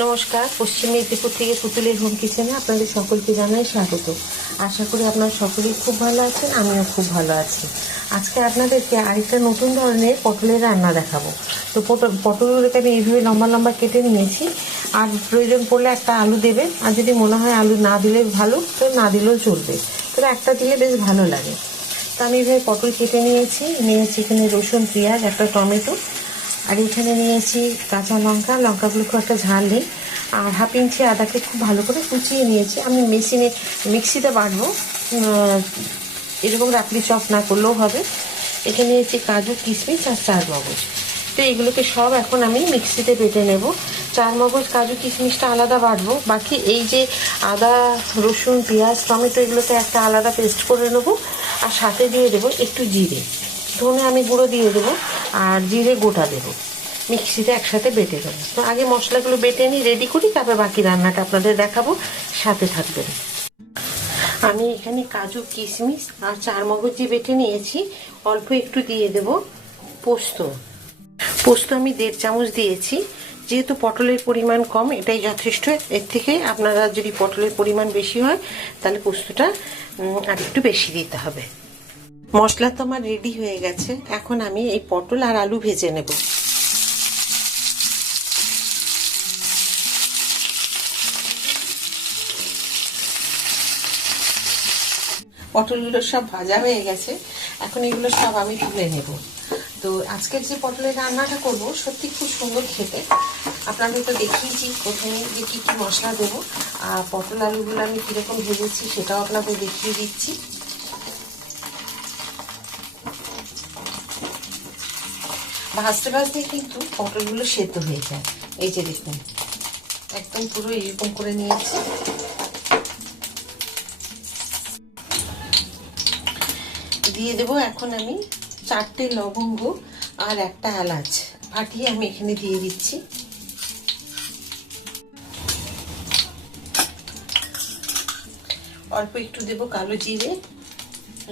নমস্কার, পশ্চিম মেদিনীপুর থেকে পুতুলের হোম কিচেনে আপনাদের সকলকে জানাই স্বাগত। আশা করি আপনারা সকলেই খুব ভালো আছেন, আমিও খুব ভালো আছি। আজকে আপনাদেরকে আরেকটা নতুন ধরনের পটলের রান্না দেখাবো। তো পটলগুলোকে আমি এইভাবে লম্বা লম্বা কেটে নিয়েছি। আর প্রয়োজন পড়লে একটা আলু দেবেন, আর যদি মনে হয় আলু না দিলে ভালো, তো না দিলেও চলবে, তবে একটা দিলে বেশ ভালো লাগে। তো আমি এইভাবে পটল কেটে নিয়েছি এখানে রসুন, পেঁয়াজ, একটা টমেটো, আর এখানে নিয়েছি কাঁচা লঙ্কা। লঙ্কাগুলো খুব একটা ঝাল নেই। আর হাফ ইঞ্চি আদাকে খুব ভালো করে কুচিয়ে নিয়েছি। আমি মিক্সিতে বাটবো, এরকম রাত্রি চপ না করলেও হবে। এখানে নিয়েছি কাজু, কিশমিশ আর চার মগজ। তো এগুলোকে সব এখন আমি মিক্সিতে বেটে নেব। চার মগজ, কাজু, কিশমিশটা আলাদা বাটবো, বাকি এই যে আদা, রসুন, পেঁয়াজ, টমেটো, এগুলোকে একটা আলাদা পেস্ট করে নেবো। আর সাথে দিয়ে দেবো একটু জিরে, ধনে আমি গুঁড়ো দিয়ে দেবো, আর জিরে গোটা দেবো। মিক্সিতে একসাথে বেটে দেবো। তো আগে মশলাগুলো বেটে নিই, রেডি করি, তারপর বাকি রান্নাটা আপনাদের দেখাবো, সাথে থাকবেন। আমি এখানে কাজু, কিশমিশ আর চার মগজ যে বেটে নিয়েছি, অল্প একটু দিয়ে দেব পোস্ত। পোস্ত আমি 1.5 চামচ দিয়েছি। যেহেতু পটলের পরিমাণ কম, এটাই যথেষ্ট। এর থেকে আপনারা যদি পটলের পরিমাণ বেশি হয়, তাহলে পোস্তটা আর একটু বেশি দিতে হবে। মশলা তো আমার রেডি হয়ে গেছে। এখন আমি এই পটল আর আলু ভেজে নেব। পটলগুলো সব ভাজা হয়ে গেছে। এখন এগুলো সব আমি তুলে নেব। তো আজকের যে পটলের রান্নাটা করব, সত্যি খুব সুন্দর খেতে। আপনাদের তো দেখিয়েছি প্রথমে যে কী কী মশলা দেবো, আর পটল আলুগুলো আমি কীরকম ভেজেছি সেটাও আপনাদের দেখিয়ে দিচ্ছি। ভাজতে ভাজতে কিন্তু পটলগুলো সেদ্ধ হয়ে যায়। এই যে দেখুন, একদম পুরো এরকম করে নিয়েছি। দিয়ে দেবো এখন আমি 4টে লবঙ্গ আর একটা এলাচ ফাটিয়ে আমি এখানে দিয়ে দিচ্ছি। অল্প একটু দেবো কালো জিরে,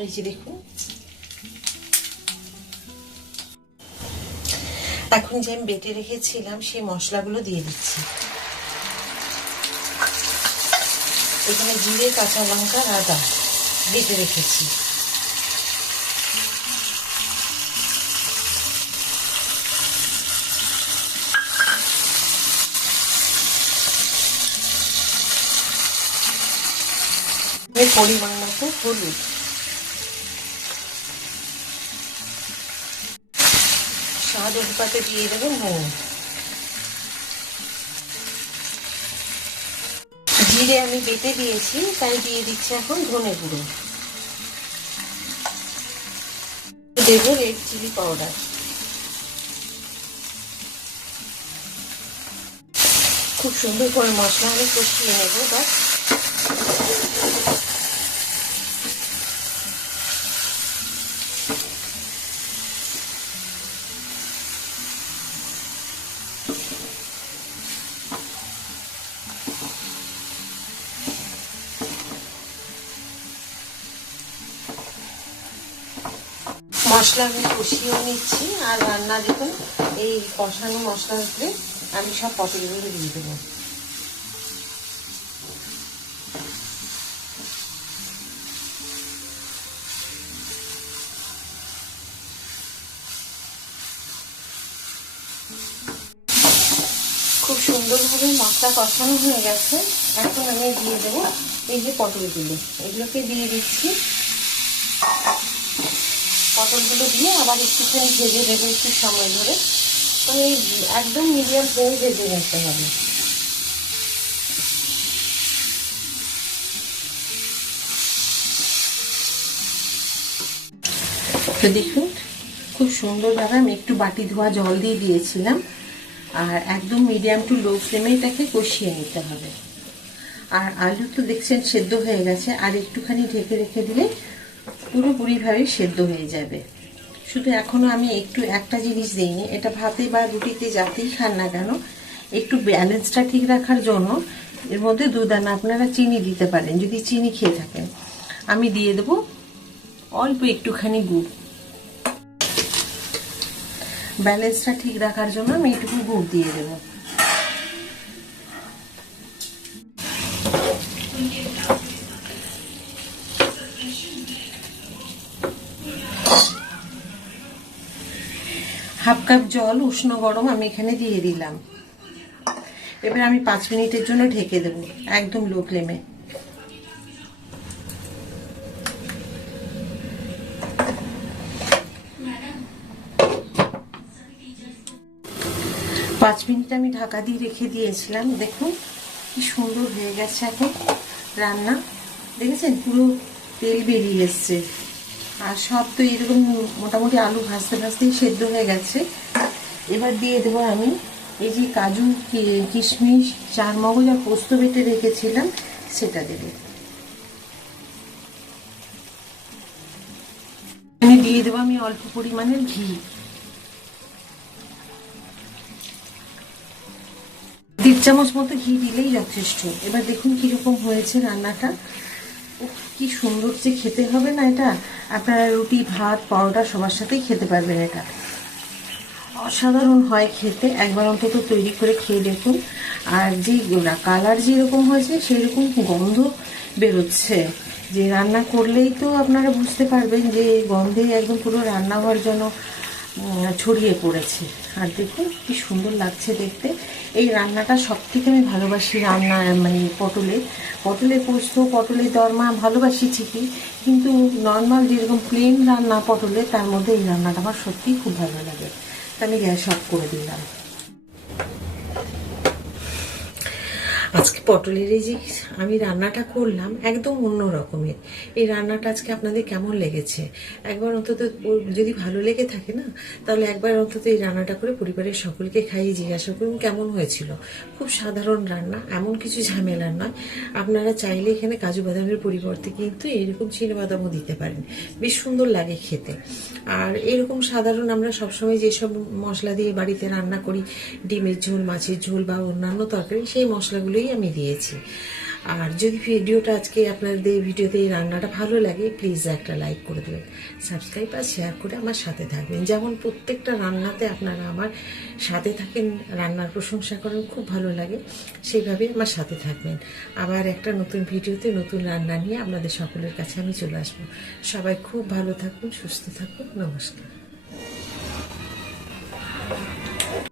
এই যে দেখুন। এখন যে আমি বেটে রেখেছিলাম সেই মশলাগুলো দিয়ে দিচ্ছি। এখানে জিরে, কাঁচা লঙ্কা, আদা বেটে রেখেছি। পরিমাণ মতো হলুদ, স্বাদ অনুপাতে দিয়ে দেবো নুন। জিরে আমি বেটে দিয়েছি, তাই দিয়ে দিচ্ছি এখন ধনে গুঁড়ো। দেবো রেড চিলি পাউডার। খুব সুন্দর করে মশলা আমি কষিয়ে নেবো। বাস মশলা আমি কষিয়ে নিচ্ছি। আর রান্না দেখুন, এই কষানো মশলার উপরে আমি সব পটলগুলো দিয়ে দেবো। খুব সুন্দরভাবে মশলা কষানো হয়ে গেছে। এখন আমি দিয়ে দেবো এই যে পটলগুলো, এগুলোকে দিয়ে দিচ্ছি। পটলগুলো দিয়ে আবার একটুখানি ভেজে দেবো একটু সময় ধরে। মানে একদম মিডিয়াম ফ্লেমে ভেজে নিতে হবে। তো দেখুন, খুব সুন্দরভাবে আমি একটু বাটি ধোয়া জল দিয়ে দিয়েছিলাম। আর একদম মিডিয়াম টু লো ফ্লেমে এটাকে কষিয়ে নিতে হবে। আর আলু তো দেখছেন সেদ্ধ হয়ে গেছে, আর একটুখানি ঢেকে রেখে দিলে পুরোপুরিভাবে সেদ্ধ হয়ে যাবে। শুধু এখনো আমি একটা জিনিস দিইনি, এটা ভাতে বা রুটিতে যাতেই খান না কেন, একটু ব্যালেন্সটা ঠিক রাখার জন্য এর মধ্যে 2 দানা আপনারা চিনি দিতে পারেন যদি চিনি খেয়ে থাকেন। আমি দিয়ে দেবো অল্প একটুখানি গুড়। ব্যালেন্সটা ঠিক রাখার জন্য আমি একটু গুড় দিয়ে দেবো। কাপ জল উষ্ণ গরম আমি এখানে দিয়ে দিলাম। এবার আমি 5 মিনিটের জন্য ঢেকে দেব, একদম লো ফ্লেমে। পাঁচ মিনিট আমি ঢাকা দিয়ে রেখে দিয়েছিলাম। দেখুন কি সুন্দর হয়ে গেছে এখন রান্না, দেখেছেন পুরো তেল বেরিয়ে এসছে। আর সব তো এরকম মোটামুটি আলু ভাজতে ভাজতেই সেদ্ধ হয়ে গেছে। এবার দিয়ে দেবো আমি এই যে কাজু, কিশমিশ, চারমগজ আর পোস্ত বেটে রেখেছিলাম, সেটা দেবো। আমি দিয়ে দেবো আমি অল্প পরিমাণের ঘি। 1.5 চামচ মতো ঘি দিলেই যথেষ্ট। এবার দেখুন কিরকম হয়েছে রান্নাটা। কি সুন্দর যে খেতে হবে না এটা, আপনারা রুটি, ভাত, পরোটা সবার সাথেই খেতে পারবেন। এটা অসাধারণ হয় খেতে, একবার অন্তত তৈরি করে খেয়ে দেখুন। আর যে কালার যেরকম হয়েছে সেরকম গন্ধ বেরোচ্ছে, যে রান্না করলেই তো আপনারা বুঝতে পারবেন যে গন্ধে একদম পুরো রান্নাঘর যেন ছড়িয়ে পড়েছে। আর দেখুন কি সুন্দর লাগছে দেখতে। এই রান্নাটা সব থেকে আমি ভালোবাসি রান্না, মানে পটলের পোস্ত, পটলের দরমা ভালোবাসি ঠিকই, কিন্তু নর্মাল যেরকম প্লেন রান্না পটলের, তার মধ্যে এই রান্নাটা আমার সত্যিই খুব ভালো লাগে। তা আমি গ্যাস অফ করে দিলাম। আজকে পটলের এই যে আমি রান্নাটা করলাম একদম অন্য রকমের। এই রান্নাটা আজকে আপনাদের কেমন লেগেছে একবার অন্তত, যদি ভালো লেগে থাকে না, তাহলে একবার অন্তত এই রান্নাটা করে পরিবারের সকলকে খাইয়ে জিজ্ঞাসা করুন কেমন হয়েছিল। খুব সাধারণ রান্না, এমন কিছু ঝামেলা নয়। আপনারা চাইলে এখানে কাজু বাদামের পরিবর্তে কিন্তু এরকম চিনেবাদামও দিতে পারেন, বেশ সুন্দর লাগে খেতে। আর এরকম সাধারণ আমরা সবসময় যেসব মশলা দিয়ে বাড়িতে রান্না করি, ডিমের ঝোল, মাছের ঝোল বা অন্যান্য তরকারি, সেই মশলাগুলোই আমি দিয়েছি। আর যদি ভিডিওটা আজকে আপনাদের ভিডিওতে এই রান্নাটা ভালো লাগে, প্লিজ একটা লাইক করে দেবেন, সাবস্ক্রাইব আর শেয়ার করে আমার সাথে থাকবেন। যেমন প্রত্যেকটা রান্নাতে আপনারা আমার সাথে থাকেন, রান্নার প্রশংসা করেন, খুব ভালো লাগে, সেইভাবে আমার সাথে থাকবেন। আবার একটা নতুন ভিডিওতে নতুন রান্না নিয়ে আপনাদের সকলের কাছে আমি চলে আসবো। সবাই খুব ভালো থাকুন, সুস্থ থাকুন, নমস্কার।